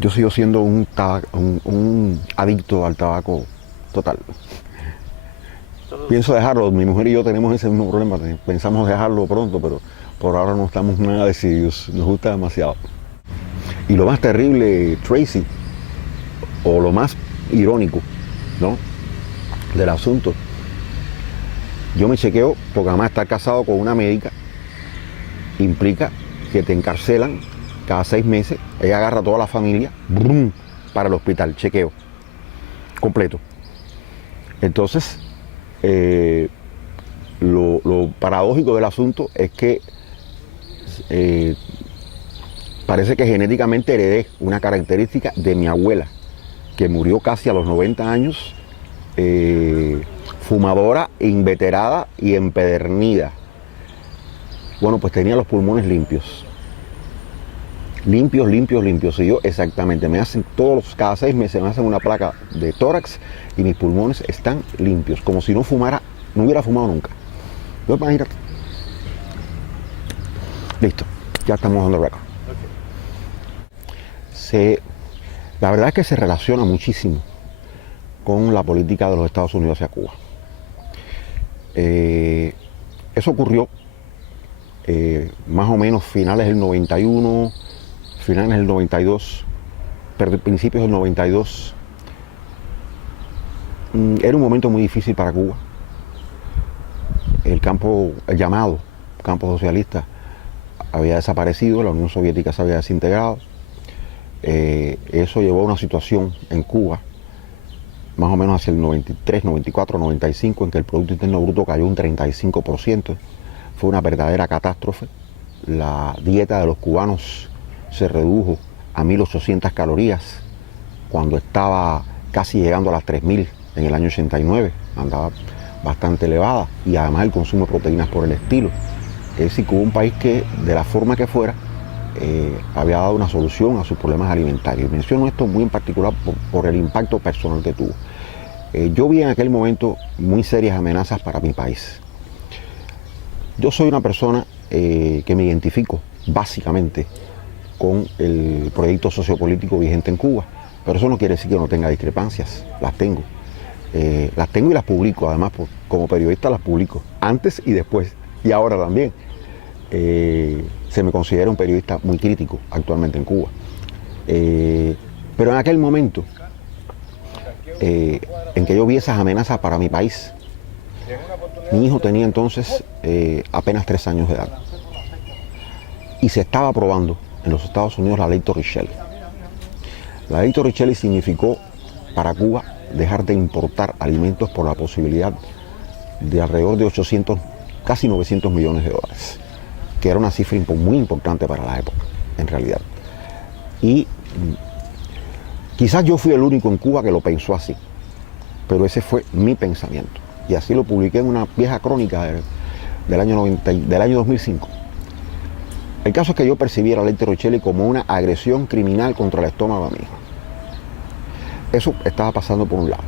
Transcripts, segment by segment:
Yo sigo siendo un adicto al tabaco total. Pienso dejarlo, mi mujer y yo tenemos ese mismo problema, pensamos dejarlo pronto, pero por ahora no estamos nada decididos, nos gusta demasiado. Y lo más terrible, Tracy, o lo más irónico, ¿no?, del asunto, yo me chequeo porque además estar casado con una médica implica que te encarcelan cada 6 meses, ella agarra a toda la familia, brum, para el hospital, chequeo completo. Entonces, lo paradójico del asunto es que parece que genéticamente heredé una característica de mi abuela, que murió casi a los 90 años, fumadora, inveterada y empedernida. Bueno, pues tenía los pulmones limpios. Limpios, limpios, limpios. Y yo exactamente, cada 6 meses me hacen una placa de tórax y mis pulmones están limpios, como si no hubiera fumado nunca. Yo, imagínate. Listo, ya estamos on the record. La verdad es que se relaciona muchísimo con la política de los Estados Unidos hacia Cuba. Eso ocurrió más o menos finales del 91, finales del 92, principios del 92. Era un momento muy difícil para Cuba. El llamado campo socialista había desaparecido, la Unión Soviética se había desintegrado. Eso llevó a una situación en Cuba, más o menos hacia el 93, 94, 95, en que el Producto Interno Bruto cayó un 35%. Fue una verdadera catástrofe. La dieta de los cubanos se redujo a 1.800 calorías, cuando estaba casi llegando a las 3.000 en el año 89, andaba bastante elevada, y además el consumo de proteínas por el estilo. Es decir, Cuba, un país que, de la forma que fuera, había dado una solución a sus problemas alimentarios. Menciono esto muy en particular por el impacto personal que tuvo. Yo vi en aquel momento muy serias amenazas para mi país. Yo soy una persona que me identifico básicamente con el proyecto sociopolítico vigente en Cuba, pero eso no quiere decir que no tenga discrepancias. Las tengo y las publico. Además, como periodista las publico antes y después, y ahora también. Se me considera un periodista muy crítico actualmente en Cuba. Pero en aquel momento en que yo vi esas amenazas para mi país, mi hijo tenía entonces apenas 3 años de edad, y se estaba aprobando en los Estados Unidos la ley Torricelli. La ley Torricelli significó para Cuba dejar de importar alimentos por la posibilidad de alrededor de 800, casi 900 millones de dólares, que era una cifra muy importante para la época, en realidad. Y quizás yo fui el único en Cuba que lo pensó así, pero ese fue mi pensamiento. Y así lo publiqué en una vieja crónica del año 2005. El caso es que yo percibí la ley Torricelli como una agresión criminal contra el estómago de mi hijo. Eso estaba pasando por un lado.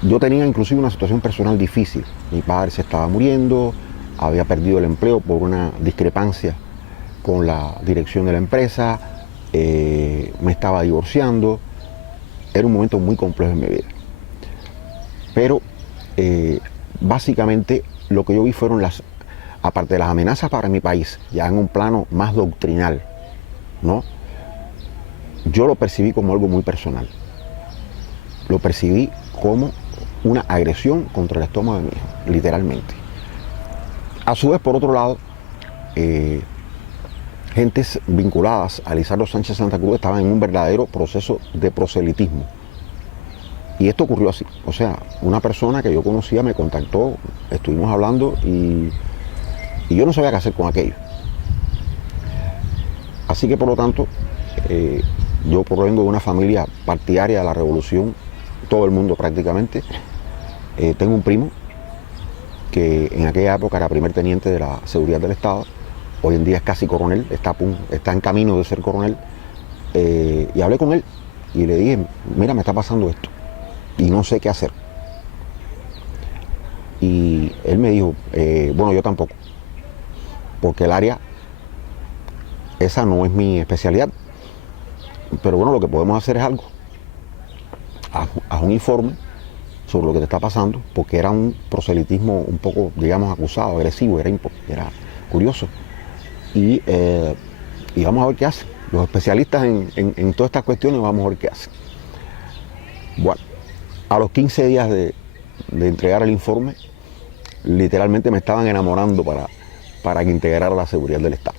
Yo tenía inclusive una situación personal difícil. Mi padre se estaba muriendo, había perdido el empleo por una discrepancia con la dirección de la empresa, me estaba divorciando. Era un momento muy complejo en mi vida. Pero básicamente lo que yo vi fueron aparte de las amenazas para mi país, ya en un plano más doctrinal, ¿no? Yo lo percibí como algo muy personal. Lo percibí como una agresión contra el estómago de mi hijo, literalmente. A su vez, por otro lado, gentes vinculadas a Lizardo Sánchez Santa Cruz estaban en un verdadero proceso de proselitismo. Y esto ocurrió así. O sea, una persona que yo conocía me contactó, estuvimos hablando y yo no sabía qué hacer con aquello. Así que, por lo tanto, yo provengo de una familia partidaria de la revolución, todo el mundo prácticamente. Tengo un primo que en aquella época era primer teniente de la seguridad del Estado, hoy en día es casi coronel, está en camino de ser coronel, y hablé con él y le dije, mira, me está pasando esto y no sé qué hacer. Y él me dijo, bueno, yo tampoco, porque el área, esa no es mi especialidad, Pero bueno, lo que podemos hacer es algo. Haz un informe sobre lo que te está pasando, porque era un proselitismo un poco, digamos, acusado, agresivo, era curioso. Y vamos a ver qué hacen. Los especialistas en todas estas cuestiones, vamos a ver qué hacen. Bueno, a los 15 días de entregar el informe, literalmente me estaban enamorando para que integrara la seguridad del Estado.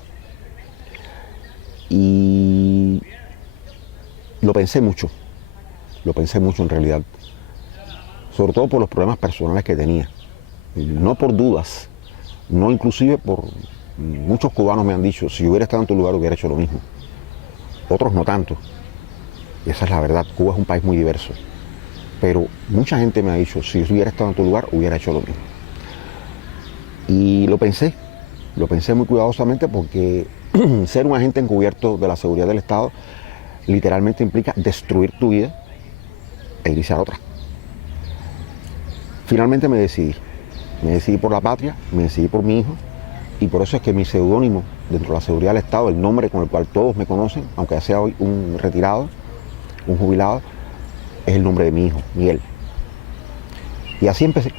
Y lo pensé mucho en realidad, sobre todo por los problemas personales que tenía, no por dudas, no inclusive por muchos cubanos me han dicho, si yo hubiera estado en tu lugar hubiera hecho lo mismo, otros no tanto, y esa es la verdad. Cuba es un país muy diverso, pero mucha gente me ha dicho, si yo hubiera estado en tu lugar hubiera hecho lo mismo. Y lo pensé muy cuidadosamente, porque ser un agente encubierto de la seguridad del Estado literalmente implica destruir tu vida e iniciar otra. Finalmente me decidí por la patria, me decidí por mi hijo, y por eso es que mi seudónimo dentro de la seguridad del Estado, el nombre con el cual todos me conocen, aunque sea hoy un retirado, un jubilado, es el nombre de mi hijo, Miguel. Y así empecé,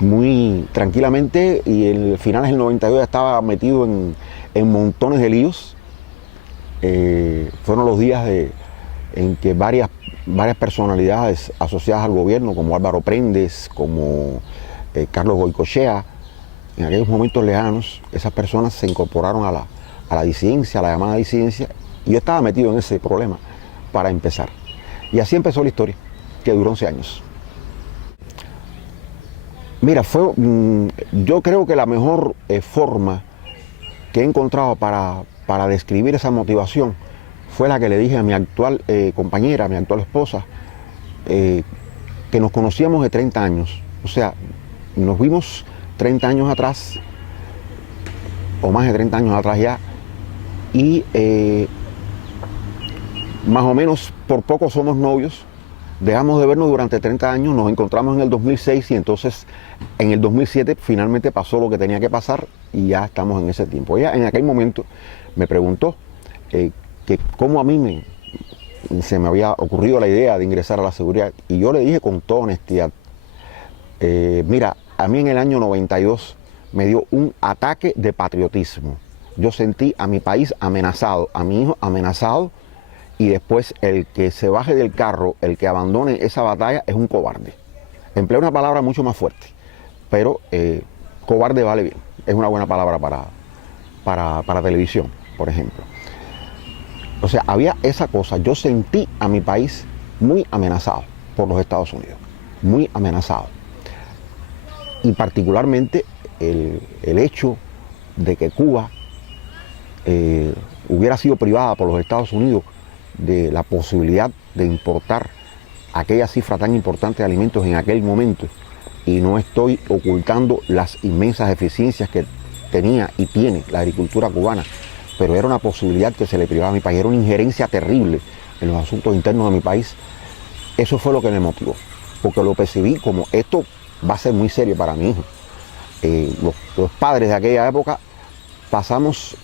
muy tranquilamente, y en finales del 92 ya estaba metido en montones de líos. Fueron los días en que varias personalidades asociadas al gobierno, como Álvaro Prendes, como Carlos Goycochea, en aquellos momentos lejanos, esas personas se incorporaron a la disidencia, a la llamada disidencia, y yo estaba metido en ese problema para empezar. Y así empezó la historia, que duró 11 años. Mira, yo creo que la mejor forma que he encontrado para describir esa motivación fue la que le dije a mi actual compañera, a mi actual esposa, que nos conocíamos de 30 años. O sea, nos vimos 30 años atrás, o más de 30 años atrás ya, y más o menos por poco somos novios. Dejamos de vernos durante 30 años, nos encontramos en el 2006 y entonces en el 2007 finalmente pasó lo que tenía que pasar y ya estamos en ese tiempo. Ella en aquel momento me preguntó que cómo a mí se me había ocurrido la idea de ingresar a la seguridad, y yo le dije con toda honestidad, mira, a mí en el año 92 me dio un ataque de patriotismo. Yo sentí a mi país amenazado, a mi hijo amenazado, y después el que se baje del carro, el que abandone esa batalla, es un cobarde. Empleé una palabra mucho más fuerte, pero cobarde vale bien. Es una buena palabra para televisión, por ejemplo. O sea, había esa cosa. Yo sentí a mi país muy amenazado por los Estados Unidos, muy amenazado. Y particularmente el hecho de que Cuba hubiera sido privada por los Estados Unidos de la posibilidad de importar aquella cifra tan importante de alimentos en aquel momento, y no estoy ocultando las inmensas eficiencias que tenía y tiene la agricultura cubana, pero era una posibilidad que se le privaba a mi país, era una injerencia terrible en los asuntos internos de mi país. Eso fue lo que me motivó, porque lo percibí como esto va a ser muy serio para mi hijo. Los padres de aquella época pasamos,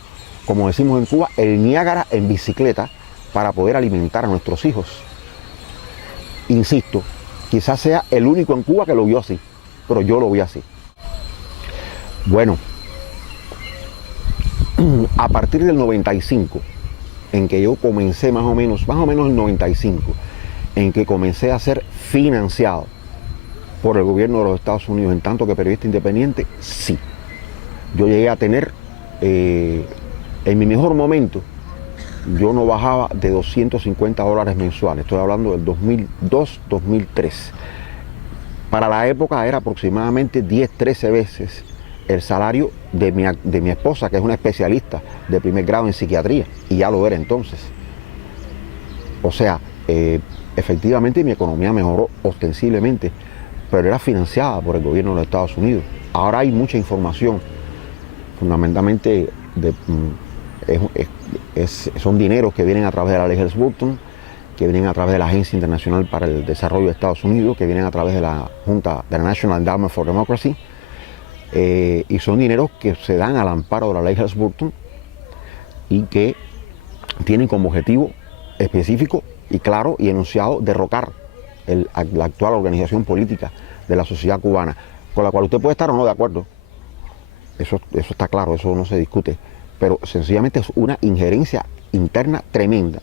como decimos en Cuba, el Niágara en bicicleta para poder alimentar a nuestros hijos. Insisto, quizás sea el único en Cuba que lo vio así, pero yo lo vi así. Bueno, a partir del 95, en que yo comencé más o menos el 95, en que comencé a ser financiado por el gobierno de los Estados Unidos en tanto que periodista independiente, sí. Yo llegué a tener, en mi mejor momento, yo no bajaba de $250 mensuales. Estoy hablando del 2002-2003. Para la época era aproximadamente 10-13 veces el salario de mi esposa, que es una especialista de primer grado en psiquiatría, y ya lo era entonces. O sea, efectivamente mi economía mejoró ostensiblemente, pero era financiada por el gobierno de los Estados Unidos. Ahora hay mucha información, fundamentalmente son dineros que vienen a través de la ley Helms-Burton, que vienen a través de la Agencia Internacional para el Desarrollo de Estados Unidos, que vienen a través de la Junta de la National Endowment for Democracy, y son dineros que se dan al amparo de la ley Helms-Burton y que tienen como objetivo específico y claro y enunciado, derrocar la actual organización política de la sociedad cubana, con la cual usted puede estar o no de acuerdo. Eso está claro, eso no se discute, pero sencillamente es una injerencia interna tremenda,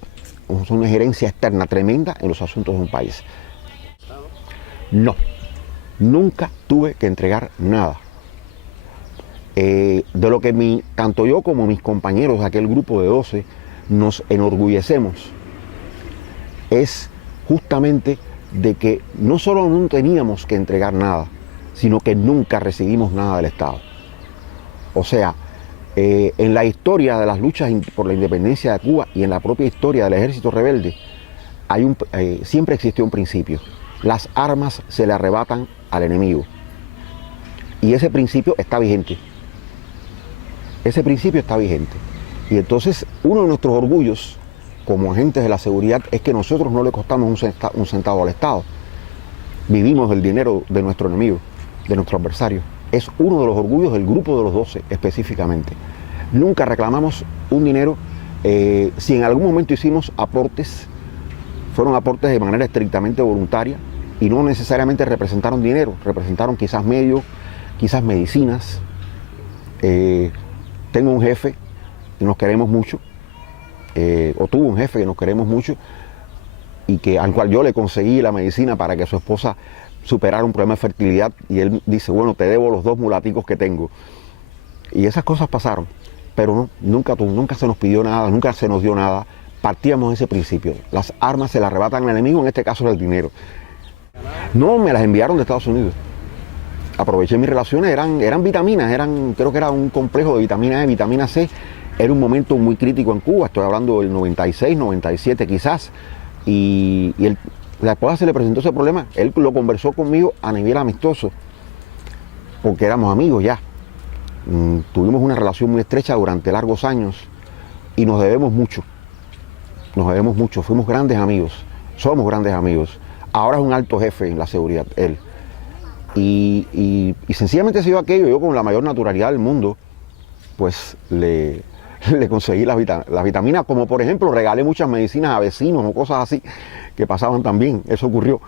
es una injerencia externa tremenda en los asuntos de un país. No, nunca tuve que entregar nada. De lo que tanto yo como mis compañeros de aquel grupo de 12 nos enorgullecemos es justamente de que no solo no teníamos que entregar nada, sino que nunca recibimos nada del Estado. O sea, en la historia de las luchas por la independencia de Cuba y en la propia historia del ejército rebelde, siempre existió un principio: las armas se le arrebatan al enemigo. Y ese principio está vigente. Ese principio está vigente. Y entonces uno de nuestros orgullos como agentes de la seguridad es que nosotros no le costamos un centavo al Estado. Vivimos del dinero de nuestro enemigo, de nuestro adversario. Es uno de los orgullos del grupo de los 12 específicamente. Nunca reclamamos un dinero. Si en algún momento hicimos aportes, fueron aportes de manera estrictamente voluntaria y no necesariamente representaron dinero, representaron quizás medios, quizás medicinas. Tengo un jefe que nos queremos mucho, o tuvo un jefe que nos queremos mucho, y al cual yo le conseguí la medicina para que su esposa superara un problema de fertilidad, y él dice: bueno, te debo los 2 mulaticos que tengo. Y esas cosas pasaron, pero no, nunca se nos pidió nada, nunca se nos dio nada. Partíamos de ese principio: las armas se las arrebatan al enemigo, en este caso era el dinero. No, me las enviaron de Estados Unidos. Aproveché mis relaciones, eran vitaminas, creo que era un complejo de vitamina E, vitamina C. Era un momento muy crítico en Cuba, estoy hablando del 96, 97 quizás, y la esposa se le presentó ese problema. Él lo conversó conmigo a nivel amistoso, porque éramos amigos ya. Tuvimos una relación muy estrecha durante largos años y nos debemos mucho, fuimos grandes amigos, somos grandes amigos. Ahora es un alto jefe en la seguridad, él. Y sencillamente se dio aquello. Yo, con la mayor naturalidad del mundo, pues le conseguí las vitaminas, como por ejemplo regalé muchas medicinas a vecinos o cosas así que pasaban también. Eso ocurrió.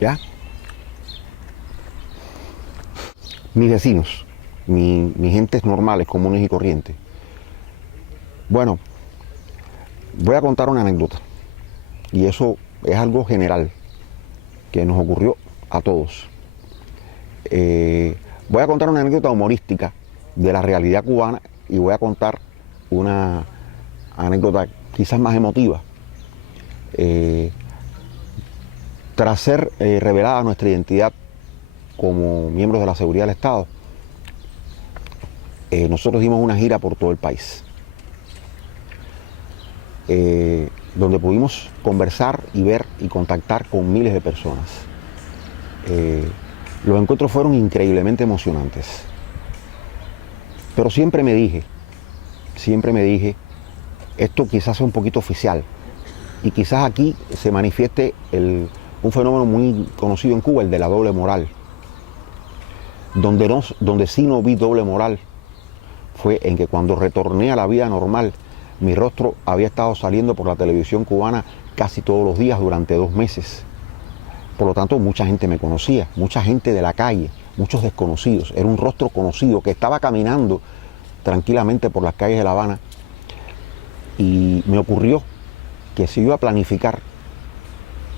¿Ya? Mis vecinos, mi gentes normales, comunes y corrientes. Bueno, voy a contar una anécdota, y eso es algo general que nos ocurrió a todos. Voy a contar una anécdota humorística de la realidad cubana, y voy a contar una anécdota quizás más emotiva. Tras ser revelada nuestra identidad como miembros de la seguridad del Estado, nosotros dimos una gira por todo el país, donde pudimos conversar y ver y contactar con miles de personas. Los encuentros fueron increíblemente emocionantes, pero siempre me dije, esto quizás sea un poquito oficial, y quizás aquí se manifieste un fenómeno muy conocido en Cuba, el de la doble moral. Donde sí no vi doble moral fue en que cuando retorné a la vida normal, mi rostro había estado saliendo por la televisión cubana casi todos los días durante 2 meses. Por lo tanto, mucha gente me conocía, mucha gente de la calle, muchos desconocidos. Era un rostro conocido que estaba caminando tranquilamente por las calles de La Habana, y me ocurrió que si iba a planificar,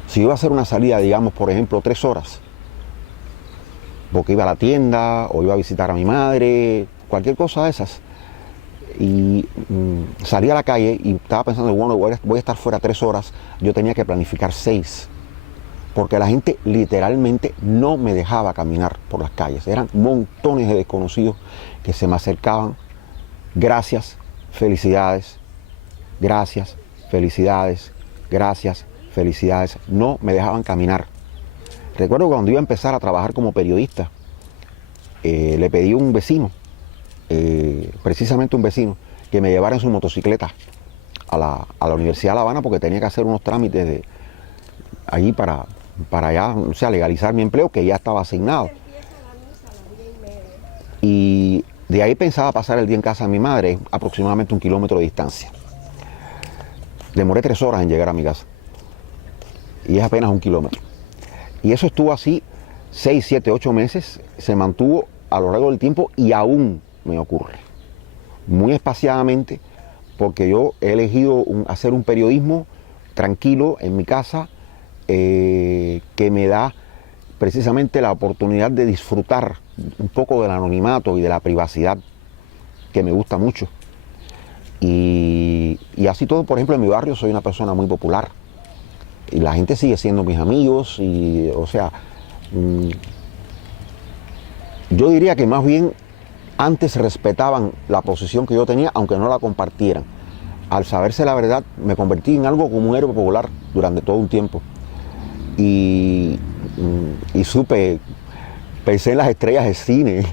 si iba a hacer una salida, digamos, por ejemplo, 3 horas, porque iba a la tienda o iba a visitar a mi madre, cualquier cosa de esas, y salí a la calle y estaba pensando: bueno, voy a estar fuera 3 horas, yo tenía que planificar 6, porque la gente literalmente no me dejaba caminar por las calles. Eran montones de desconocidos que se me acercaban: gracias, felicidades, gracias, felicidades, gracias, felicidades. No me dejaban caminar. Recuerdo que cuando iba a empezar a trabajar como periodista, le pedí a un vecino, precisamente un vecino, que me llevara en su motocicleta a la Universidad de La Habana, porque tenía que hacer unos trámites allí para ya, o sea, legalizar mi empleo, que ya estaba asignado. Y de ahí pensaba pasar el día en casa de mi madre, aproximadamente 1 kilómetro de distancia. Demoré 3 horas en llegar a mi casa. Y es apenas 1 kilómetro. Y eso estuvo así 6, 7, 8 meses, se mantuvo a lo largo del tiempo y aún me ocurre. Muy espaciadamente, porque yo he elegido hacer un periodismo tranquilo en mi casa, que me da precisamente la oportunidad de disfrutar un poco del anonimato y de la privacidad, que me gusta mucho. Y así todo, por ejemplo, en mi barrio soy una persona muy popular. Y la gente sigue siendo mis amigos, y, o sea, yo diría que más bien antes respetaban la posición que yo tenía, aunque no la compartieran. Al saberse la verdad, me convertí en algo como un héroe popular durante todo un tiempo. Y pensé en las estrellas de cine.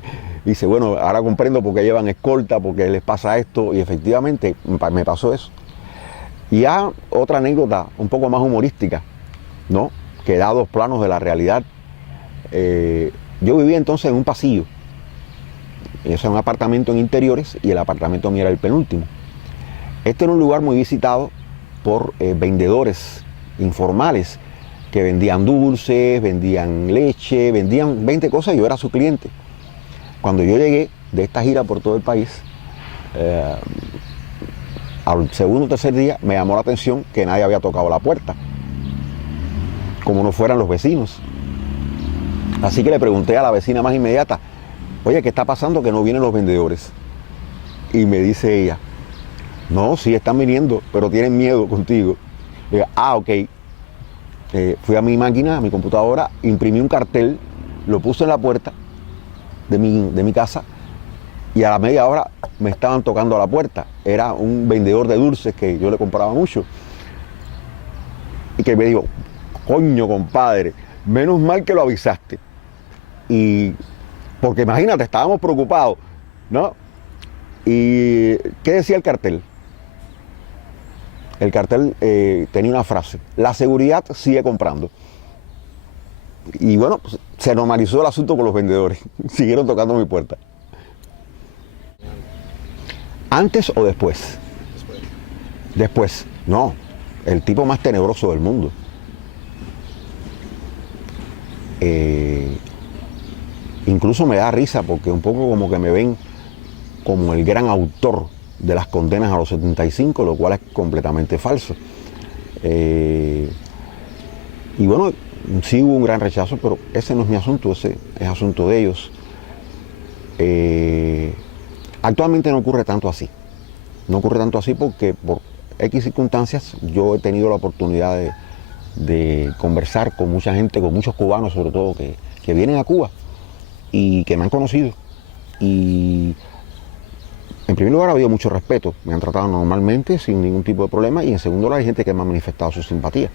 Y dice, bueno, ahora comprendo por qué llevan escolta, por qué les pasa esto, y efectivamente me pasó eso. Y ya otra anécdota un poco más humorística, ¿no? Que da 2 planos de la realidad. Yo vivía entonces en un pasillo. Eso era un apartamento en interiores y el apartamento mío era el penúltimo. Este era un lugar muy visitado por vendedores informales que vendían dulces, vendían leche, vendían 20 cosas y yo era su cliente. Cuando yo llegué de esta gira por todo el país, al segundo o tercer día me llamó la atención que nadie había tocado la puerta, como no fueran los vecinos. Así que le pregunté a la vecina más inmediata, oye, ¿qué está pasando que no vienen los vendedores? Y me dice ella, no, sí están viniendo, pero tienen miedo contigo. Y yo, ok. Fui a mi máquina, a mi computadora, imprimí un cartel, lo puse en la puerta de mi casa y a la media hora me estaban tocando a la puerta. Era un vendedor de dulces que yo le compraba mucho y que me dijo, coño compadre, menos mal que lo avisaste. Y porque imagínate, estábamos preocupados, ¿no? ¿Y qué decía el cartel? El cartel tenía una frase, la seguridad sigue comprando. Y bueno, pues, se normalizó el asunto con los vendedores, siguieron tocando mi puerta. ¿Antes o después? Después, no, el tipo más tenebroso del mundo. Incluso me da risa porque un poco como que me ven como el gran autor de las condenas a los 75, lo cual es completamente falso. Y bueno, sí hubo un gran rechazo, pero ese no es mi asunto, ese es asunto de ellos. Actualmente no ocurre tanto así. No ocurre tanto así porque por X circunstancias yo he tenido la oportunidad de conversar con mucha gente, con muchos cubanos sobre todo, que vienen a Cuba y que me han conocido. Y en primer lugar ha habido mucho respeto, me han tratado normalmente sin ningún tipo de problema, y en segundo lugar hay gente que me ha manifestado su simpatía,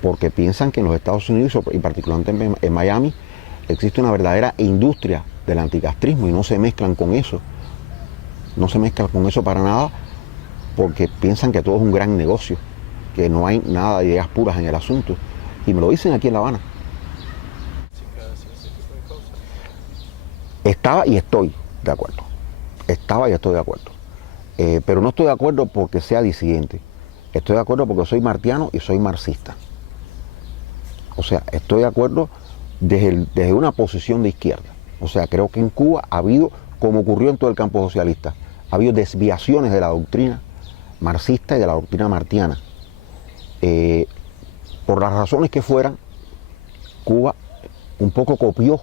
porque piensan que en los Estados Unidos y particularmente en Miami existe una verdadera industria del anticastrismo y no se mezclan con eso, no se mezclan con eso para nada, porque piensan que todo es un gran negocio, que no hay nada de ideas puras en el asunto, y me lo dicen aquí en La Habana. Estaba y estoy de acuerdo. Estaba y estoy de acuerdo. Pero no estoy de acuerdo porque sea disidente. Estoy de acuerdo porque soy martiano y soy marxista. O sea, estoy de acuerdo desde una posición de izquierda. O sea, creo que en Cuba ha habido, como ocurrió en todo el campo socialista, ha habido desviaciones de la doctrina marxista y de la doctrina martiana. Por las razones que fueran, Cuba un poco copió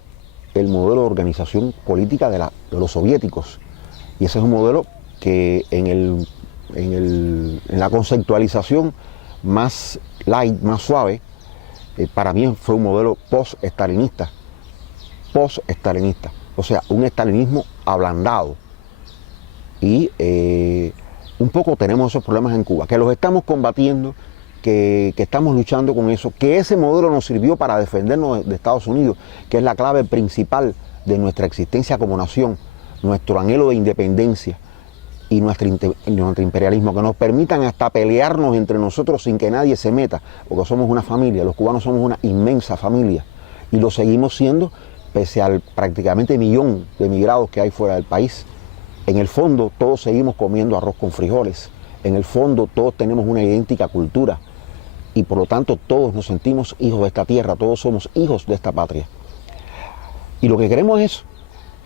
el modelo de organización política de los soviéticos. Y ese es un modelo que en la conceptualización más light, más suave, para mí fue un modelo post-estalinista. Post-estalinista. O sea, un estalinismo ablandado. Y un poco tenemos esos problemas en Cuba, que los estamos combatiendo, que estamos luchando con eso, que ese modelo nos sirvió para defendernos de Estados Unidos, que es la clave principal de nuestra existencia como nación, nuestro anhelo de independencia. y nuestro imperialismo, que nos permitan hasta pelearnos entre nosotros sin que nadie se meta, porque somos una familia, los cubanos somos una inmensa familia y lo seguimos siendo pese al prácticamente millón de emigrados que hay fuera del país. En el fondo todos seguimos comiendo arroz con frijoles, en el fondo todos tenemos una idéntica cultura y por lo tanto todos nos sentimos hijos de esta tierra, todos somos hijos de esta patria. Y lo que queremos es eso.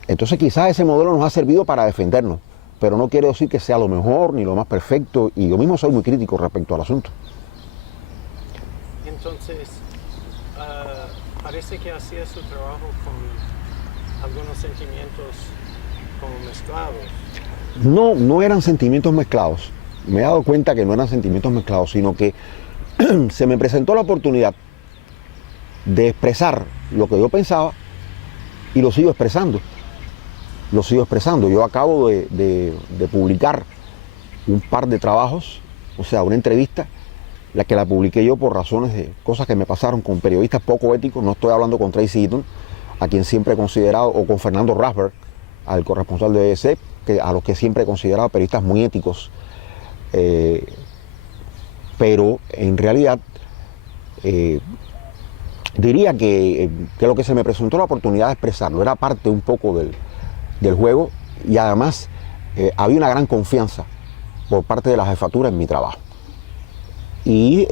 Entonces quizás ese modelo nos ha servido para defendernos, pero no quiere decir que sea lo mejor ni lo más perfecto, y yo mismo soy muy crítico respecto al asunto. Entonces, parece que hacía su trabajo con algunos sentimientos como mezclados. No eran sentimientos mezclados. Me he dado cuenta que no eran sentimientos mezclados, sino que se me presentó la oportunidad de expresar lo que yo pensaba y lo sigo expresando. Lo sigo expresando. Yo acabo de publicar un par de trabajos, o sea, una entrevista, la que la publiqué yo por razones de cosas que me pasaron con periodistas poco éticos. No estoy hablando con Tracy Eaton, a quien siempre he considerado, o con Fernando Rasberg, al corresponsal de BBC, a los que siempre he considerado periodistas muy éticos. Pero en realidad diría que lo que se me presentó la oportunidad de expresarlo era parte un poco del juego, y además había una gran confianza por parte de la jefatura en mi trabajo. Y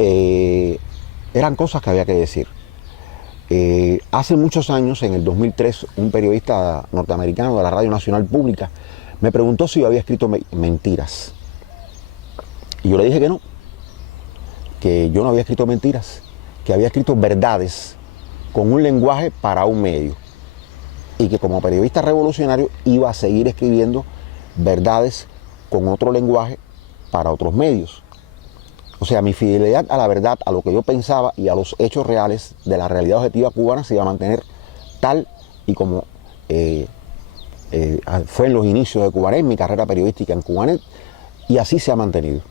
eran cosas que había que decir. Hace muchos años, en el 2003, un periodista norteamericano de la Radio Nacional Pública me preguntó si yo había escrito mentiras. Y yo le dije que yo no había escrito mentiras, que había escrito verdades con un lenguaje para un medio, y que como periodista revolucionario iba a seguir escribiendo verdades con otro lenguaje para otros medios. O sea, mi fidelidad a la verdad, a lo que yo pensaba y a los hechos reales de la realidad objetiva cubana se iba a mantener tal y como fue en los inicios de Cubanet, mi carrera periodística en Cubanet, y así se ha mantenido.